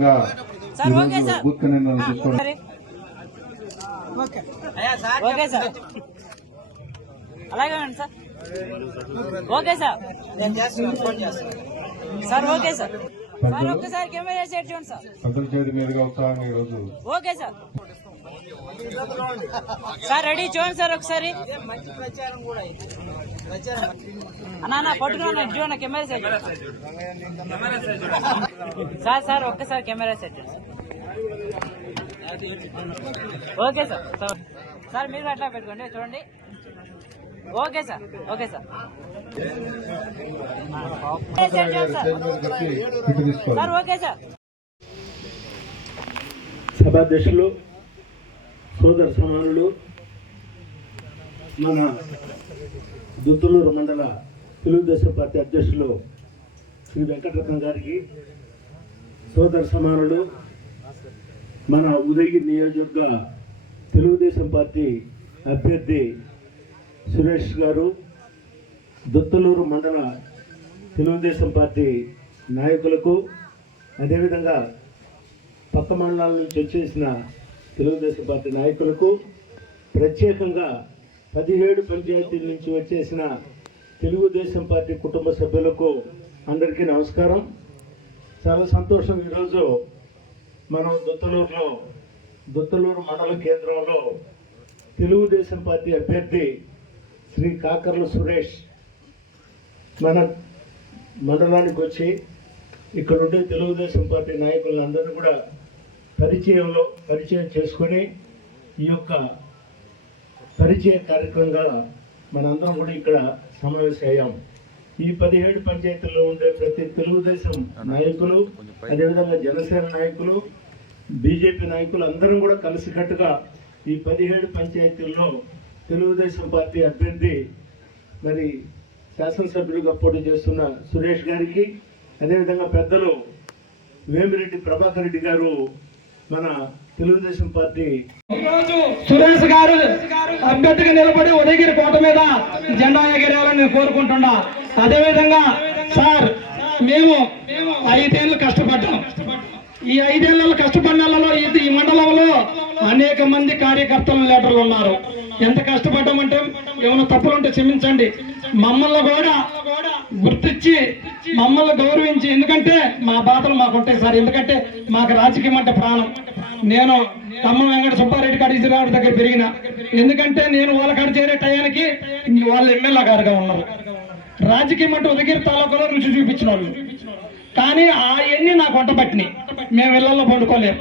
Sir. Booth కన్వీనర్లు తీసుకోవడం సరే. ఓకే. సార్ అలాగే sir. Okay sir. Sir okay sir. Sir ఒక్కసారి కెమెరా సెట్ చూడండి సార్. పెద్దల చేతి మీదుగా ఉత్సాహంగా ఈరోజు ఓకే సార్. సార్ రెడీ చూడండి సార్ ఒకసారి. అన్నా అన్నా పట్టుకోండి చూడండి కెమెరా సెట్ సార్ సార్ ఒక్కసారి camera set okay sir. Sir sir మీరు అట్లా పెట్టుకోండి చూడండి. Okay sir okay sir. Sir. Sir okay sir. సభాధ్యక్షులు సోదర సమానులు మన దుత్తులూరు మండల తెలుగుదేశం పార్టీ అధ్యక్షులు శ్రీ వెంకటరత్న గారికి సోదర సమానులు మన ఉదయగిరి నియోజకవర్గ తెలుగుదేశం పార్టీ అభ్యర్థి సురేష్ గారు దుత్తలూరు మండల తెలుగుదేశం పార్టీ నాయకులకు అదేవిధంగా పక్క మండలాల నుంచి వచ్చేసిన తెలుగుదేశం పార్టీ నాయకులకు ప్రత్యేకంగా పదిహేడు పంచాయతీల నుంచి వచ్చేసిన తెలుగుదేశం పార్టీ కుటుంబ సభ్యులకు అందరికీ నమస్కారం. చాలా సంతోషం ఈరోజు మనం దుత్తలూరులో దుత్తలూరు మండల కేంద్రంలో తెలుగుదేశం పార్టీ అభ్యర్థి శ్రీ కాకర్ల సురేష్ మన మండలానికి వచ్చి ఇక్కడ ఉండే తెలుగుదేశం పార్టీ నాయకులందరినీ కూడా పరిచయంలో పరిచయం చేసుకొని ఈ యొక్క పరిచయ కార్యక్రమంగా మనందరం కూడా ఇక్కడ సమావేశమయ్యాం. ఈ పదిహేడు పంచాయతీల్లో ఉండే ప్రతి తెలుగుదేశం నాయకులు అదేవిధంగా జనసేన నాయకులు బీజేపీ నాయకులు అందరం కూడా కలిసికట్టుగా ఈ పదిహేడు పంచాయతీల్లో తెలుగుదేశం పార్టీ అభ్యర్థి మరి శాసనసభ్యులుగా పోటీ చేస్తున్న సురేష్ గారికి అదేవిధంగా పెద్దలు వేమిరెడ్డి ప్రభాకర్ రెడ్డి గారు మన తెలుగుదేశం పార్టీ సురేష్ గారు అభ్యర్థిగా నిలబడి ఉదయగిరి కోట మీద జెండా ఎగరేయాలని నేను కోరుకుంటున్నా. అదేవిధంగా సార్ మేము ఐదేళ్ళు కష్టపడ్డాం. ఈ ఐదేళ్ళలో కష్టపడినలో ఇది ఈ మండలంలో అనేక మంది కార్యకర్తలు లీడర్లు ఉన్నారు. ఎంత కష్టపడ్డామంటే ఏమైనా తప్పులుంటే క్షమించండి. మమ్మల్ని కూడా గుర్తించి మమ్మల్ని గౌరవించి. ఎందుకంటే మా బాధలు మాకు ఉంటాయి సార్. ఎందుకంటే మాకు రాజకీయం అంటే ప్రాణం. నేను ఖమ్మం వెంకట సుబ్బారెడ్డి కాడ ఇసిరావుడి దగ్గర పెరిగిన. ఎందుకంటే నేను వాళ్ళ కాడ చేరే టయానికి వాళ్ళు ఎమ్మెల్యే గారుగా ఉన్నారు. రాజకీయం అంటే ఉదగిరి తాలూకాలో రుచి చూపించిన వాళ్ళు. కానీ ఆ ఎన్ని నాకు పట్టినాయి మేము ఇళ్ళలో పండుకోలేము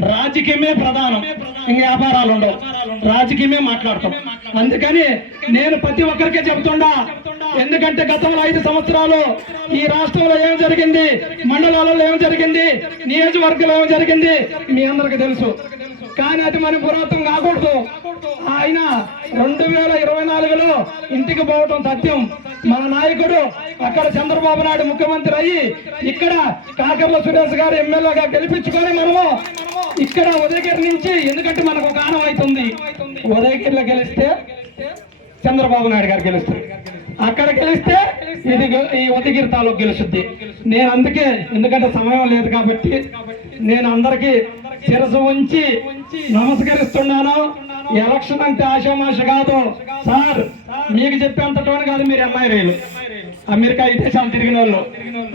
రాజకీయమే ప్రధానం. ఇంక వ్యాపారాలు ఉండవు. రాజకీయమే మాట్లాడతాం. అందుకని నేను ప్రతి ఒక్కరికే చెబుతుండా ఎందుకంటే గతంలో ఐదు సంవత్సరాలు ఈ రాష్ట్రంలో ఏం జరిగింది? మండలాలలో ఏం జరిగింది? నియోజకవర్గంలో ఏం జరిగింది? మీ అందరికి తెలుసు. కానీ అది మన పురాతం కాకూడదు. ఆయన రెండు వేల ఇరవై నాలుగులో ఇంటికి పోవటం సత్యం. మన నాయకుడు అక్కడ చంద్రబాబు నాయుడు ముఖ్యమంత్రి అయ్యి ఇక్కడ కాకర్ల సురేష్ గారు ఎమ్మెల్యేగా గెలిపించుకొని మనము ఇక్కడ ఉదయగిరి నుంచి ఎందుకంటే మనకు ఒక ఆనం అవుతుంది ఉదయగిరిలో గెలిస్తే చంద్రబాబు నాయుడు గారు గెలుస్తారు. అక్కడ గెలిస్తే ఇది ఈ ఉదగిరి తాలూకు గెలుస్తుంది. నేను అందుకే ఎందుకంటే సమయం లేదు కాబట్టి నేను అందరికి శిరసు ఉంచి నమస్కరిస్తున్నాను. ఎలక్షన్ అంటే ఆశామాష కాదు. సార్ మీకు చెప్పేంతటోని కాదు మీరు అమ్మాయి రైలు. అమెరికా విదేశాలు తిరిగిన వాళ్ళు.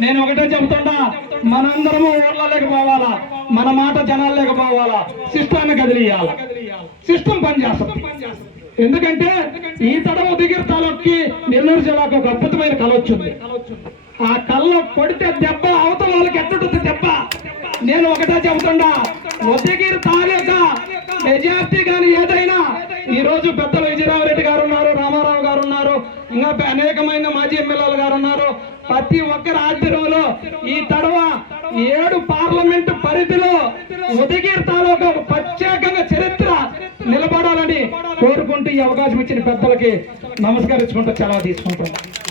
నేను ఒకటే చెబుతున్నా మనందరము ఊర్లలోకి పోవాలా మన మాట జనాల్లోకి పోవాలా సిస్టాన్ని కదిలియాలా. సిస్టమ్ పనిచేస్తుంది. ఎందుకంటే ఈ తడవ దిగిరి తాలూకి నెల్లూరు జిల్లాకు ఒక అద్భుతమైన కళ వచ్చింది. ఆ కళ్ళ కొడితే దెబ్బ అవతల వాళ్ళకి ఎట్టుంటుంది దెబ్బ? నేను ఒకటే చెబుతుండా ఉదయగిరి తాలూకా మెజార్టీ కానీ ఏదైనా ఈ రోజు పెద్దలు విజయరామరెడ్డి గారు ఉన్నారు రామారావు గారు ఉన్నారు ఇంకా అనేకమైన మాజీ ఎమ్మెల్యేలు గారు ఉన్నారు. ప్రతి ఒక్కరి ఆధ్వర్యంలో ఈ తడవ ఏడు పార్లమెంటు పరిధిలో ఉదయగిరి ఈ అవకాశం ఇచ్చిన పెద్దలకి నమస్కరించుకుంటూ చాలా తీసుకుంటున్నాను